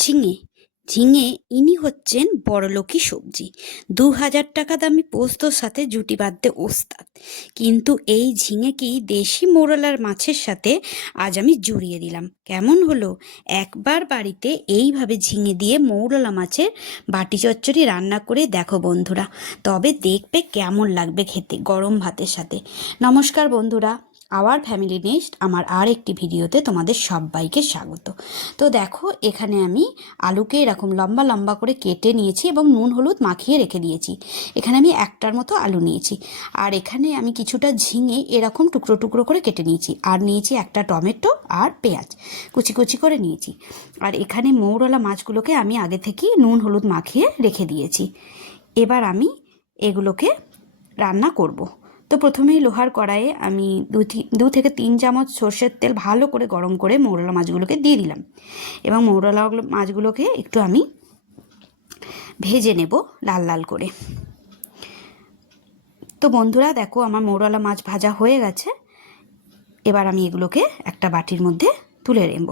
ঝিঙে ঝিঙে ইনি হচ্ছেন বড়লোকি সবজি। ২,০০০ টাকা দামি পোস্তর সাথে জুটি বাঁধতে ওস্তাদ। কিন্তু এই ঝিঙে কি দেশি মোরলার মাছের সাথে আজ আমি জুড়িয়ে দিলাম। কেমন হলো? একবার বাড়িতে এইভাবে ঝিঙে দিয়ে মৌরলা মাছের বাটি চচ্চড়ি রান্না করে দেখো বন্ধুরা, তবে দেখবে কেমন লাগবে খেতে গরম ভাতের সাথে। নমস্কার বন্ধুরা, আওয়ার ফ্যামিলি নেক্সট আমার আর একটি ভিডিওতে তোমাদের সবাইকে স্বাগত। তো দেখো, এখানে আমি আলুকে এরকম লম্বা লম্বা করে কেটে নিয়েছি এবং নুন হলুদ মাখিয়ে রেখে দিয়েছি। এখানে আমি একটার মতো আলু নিয়েছি, আর এখানে আমি কিছুটা ঝিঙে এরকম টুকরো টুকরো করে কেটে নিয়েছি, আর নিয়েছি একটা টমেটো আর পেঁয়াজ কুচি কুচি করে নিয়েছি। আর এখানে মৌরলা মাছগুলোকে আমি আগে থেকেই নুন হলুদ মাখিয়ে রেখে দিয়েছি। এবার আমি এগুলোকে রান্না করব। তো প্রথমেই লোহার কড়াইয়ে আমি 2 থেকে 3 চামচ সর্ষের তেল ভালো করে গরম করে মৌরলা মাছগুলোকে দিয়ে দিলাম, এবং মৌরলা মাছগুলোকে একটু আমি ভেজে নেব লাল লাল করে। তো বন্ধুরা দেখো, আমার মৌরলা মাছ ভাজা হয়ে গেছে। এবার আমি এগুলোকে একটা বাটির মধ্যে তুলে নেব।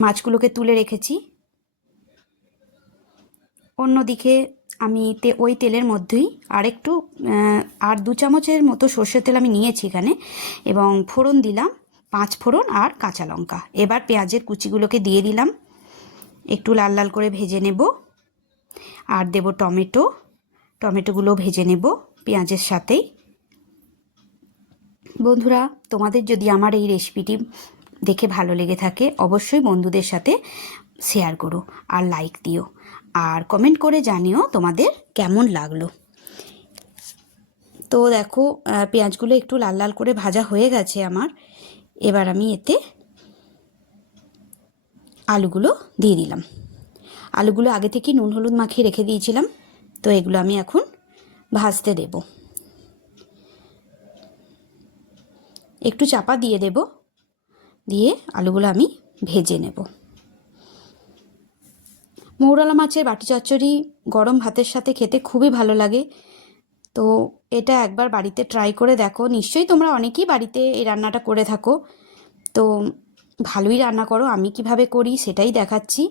মাছগুলোকে তুলে রেখেছি। অন্যদিকে আমি ওই তেলের মধ্যেই আর 2 চামচের মতো সর্ষের তেল আমি নিয়েছি এখানে, এবং ফোড়ন দিলাম 5 ফোড়ন আর কাঁচা লঙ্কা। এবার পেঁয়াজের কুচিগুলোকে দিয়ে দিলাম, একটু লাল লাল করে ভেজে নেব। আর দেব টমেটোগুলো ভেজে নেব পেঁয়াজের সাথেই। বন্ধুরা, তোমাদের যদি আমার এই রেসিপিটি দেখে ভালো লেগে থাকে অবশ্যই বন্ধুদের সাথে শেয়ার করো আর লাইক দিও, আর কমেন্ট করে জানিও তোমাদের কেমন লাগলো। তো দেখো, পেঁয়াজগুলো একটু লাল লাল করে ভাজা হয়ে গেছে আমার। এবার আমি এতে আলুগুলো দিয়ে দিলাম। আলুগুলো আগে থেকে নুন হলুদ মাখিয়ে রেখে দিয়েছিলাম, তো এগুলো আমি এখন ভাজতে দেব। একটু চাপা দিয়ে দেব, দিয়ে আলুগুলো আমি ভেজে নেব। মৌরলা মাছের বাটি চচ্চড়ি গরম ভাতের সাথে খেতে খুবই ভালো লাগে। তো এটা একবার বাড়িতে ট্রাই করে দেখো। নিশ্চয়ই তোমরা অনেকেই বাড়িতে এই রান্নাটা করে থাকো, তো ভালোই রান্না করো। আমি কিভাবে করি সেটাই দেখাচ্ছি।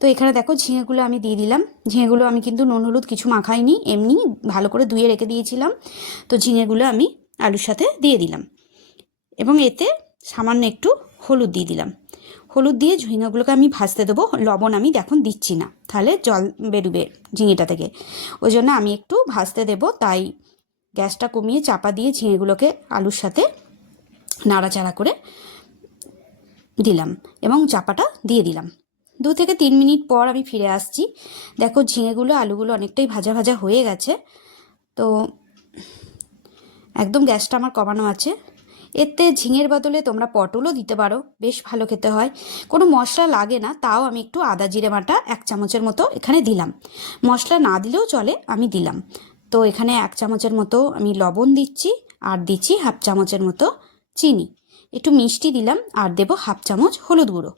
তো এখানে দেখো, ঝিঙেগুলো আমি দিয়ে দিলাম। ঝিঙেগুলো আমি কিন্তু নুন হলুদ কিছু মাখাইনি, এমনি ভালো করে ধুয়ে রেখে দিয়েছিলাম। তো ঝিঙেগুলো আমি আলুর সাথে দিয়ে দিলাম, এবং এতে সামান্য একটু হলুদ দিয়ে দিলাম। হলুদ দিয়ে ঝিঙেগুলোকে আমি ভাজতে দেবো। লবণ আমি এখন দিচ্ছি না, তাহলে জল বেরোবে ঝিঙেটা থেকে। ওই জন্য আমি একটু ভাজতে দেবো, তাই গ্যাসটা কমিয়ে চাপা দিয়ে ঝিঙেগুলোকে আলুর সাথে নাড়াচাড়া করে দিলাম এবং চাপাটা দিয়ে দিলাম। 2 থেকে 3 মিনিট পর আমি ফিরে আসছি। দেখো, ঝিঙেগুলো আলুগুলো অনেকটাই ভাজা ভাজা হয়ে গেছে। তো একদম গ্যাসটা আমার কমানো আছে। এতে ঝিঙের বদলে তোমরা পটলও দিতে পারো, বেশ ভালো খেতে হয়। কোনো মশলা লাগে না, তাও আমি একটু আদা জিরে বাটা 1 চামচের মতো এখানে দিলাম। মশলা না দিলেও চলে, আমি দিলাম। তো এখানে 1 চামচের মতো আমি লবণ দিচ্ছি, আর দিচ্ছি 1/2 চামচের মতো চিনি। একটু মিষ্টি দিলাম, আর দেব 1/2 চামচ হলুদ গুঁড়ো।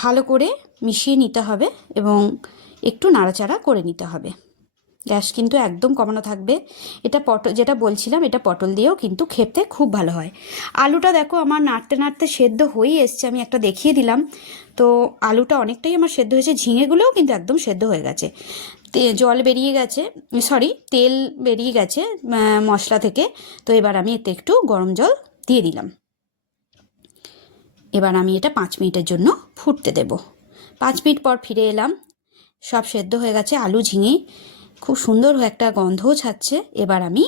ভালো করে মিশিয়ে নিতে হবে এবং একটু নাড়াচাড়া করে নিতে হবে। গ্যাস কিন্তু একদম কমানো থাকবে। এটা যেটা বলছিলাম, এটা পটল দিয়েও কিন্তু খেতে খুব ভালো হয়। আলুটা দেখো আমার নাড়তে নাড়তে সেদ্ধ হয়েই এসছে, আমি একটা দেখিয়ে দিলাম। তো আলুটা অনেকটাই আমার সেদ্ধ হয়েছে, ঝিঙেগুলোও কিন্তু একদম সেদ্ধ হয়ে গেছে। জল বেরিয়ে গেছে, তেল বেরিয়ে গেছে মশলা থেকে। তো এবার আমি এতে একটু গরম জল দিয়ে দিলাম। এবার আমি এটা 5 মিনিটের জন্য ফুটতে দেব। 5 মিনিট পর ফিরে এলাম। সব সেদ্ধ হয়ে গেছে, আলু ঝিঙে খুব সুন্দর একটা গন্ধও ছাড়ছে। এবার আমি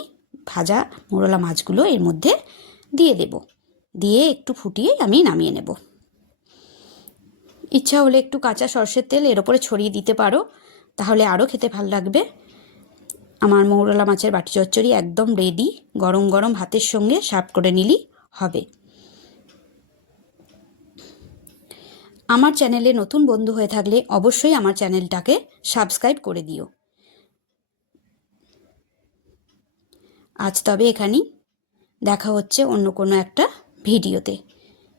ভাজা মোরলা মাছগুলো এর মধ্যে দিয়ে দেব, দিয়ে একটু ফুটিয়ে আমি নামিয়ে নেব। ইচ্ছা হলে একটু কাঁচা সর্ষের তেল এর ওপরে ছড়িয়ে দিতে পারো, তাহলে আরও খেতে ভালো লাগবে। আমার মৌরলা মাছের বাটি চচ্চড়ি একদম রেডি। গরম গরম ভাতের সঙ্গে সার্ভ করে নিলেই হবে। আমার চ্যানেলে নতুন বন্ধু হয়ে থাকলে অবশ্যই আমার চ্যানেলটাকে সাবস্ক্রাইব করে দিও। আজ তবে এখানেই, দেখা হচ্ছে অন্য কোনো একটা ভিডিওতে।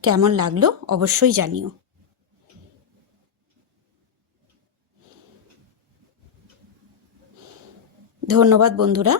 কেমন লাগলো অবশ্যই জানিও। ধন্যবাদ বন্ধুরা।